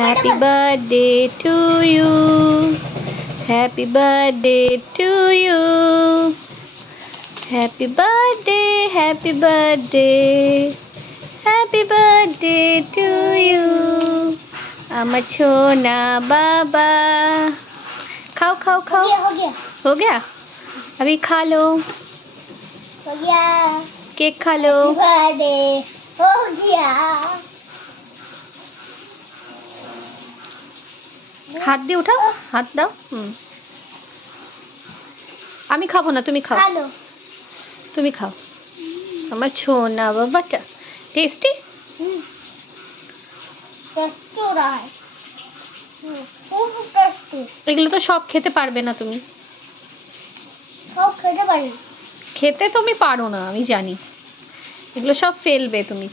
Happy birthday to you. Happy birthday to you. Happy birthday, happy birthday. Happy birthday to you. আমার সোনা बाबा. खाओ खाओ खाओ. हो गया अभी खा लो. हो गया. केक खा लो. बर्थडे हो गया. হাত দিয়ে উঠাও, হাত দাও. আমি খাবো না, তুমি খাও. খালো. তুমি খাও. আমার সোনা বাবাটা টেস্টি. টেস্টি রাই. খুব টেস্টি. এগুলো তো সব খেতে পারবে না তুমি. সব খেতে পারি. খেতে তুমি পারো না, আমি জানি. এগুলো সব ফেলবে তুমি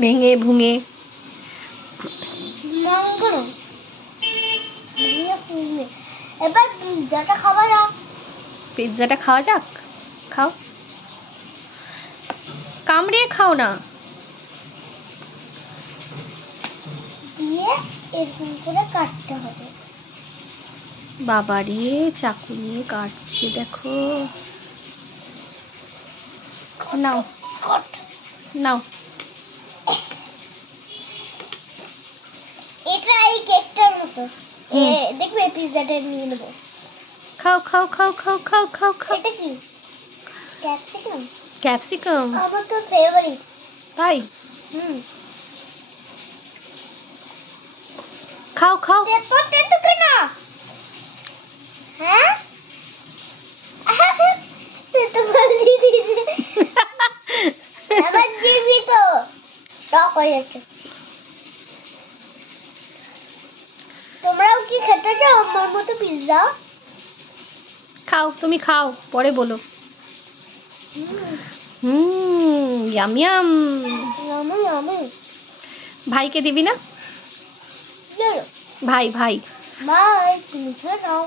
ভেঙে ভুঙে. এবার পিৎজাটা খাওয়া যাক. পিৎজাটা খাওয়া যাক. খাও. কামড়িয়ে খাও না. দিয়ে এরকম করে কাটতে হবে. বাবারে চাকু নিয়ে কাটছে দেখো. নাও নাও. এটা এই কেকটার মতো. দেখবে পিৎজাটা নিয়ে নেবো. খাও খাও খাও খাও খাও খাও খাও. এটা কি? ক্যাপসিকাম. ক্যাপসিকাম. আমার তো ফেভারিট. তাই? খাও খাও. তেতো কেন? হ্যাঁ? তেতো বলি দিয়েছে. আমার জিভি তো টক হয়ে গেছে. তোমরাও কি খেতে চাও আমার মতো পিৎজা? খাও, তুমি খাও, পরে বলো. Yam yam. আমি আমি ভাইকে দিবি না? চলো ভাই ভাই. বাই. তুমি খেয়ে নাও.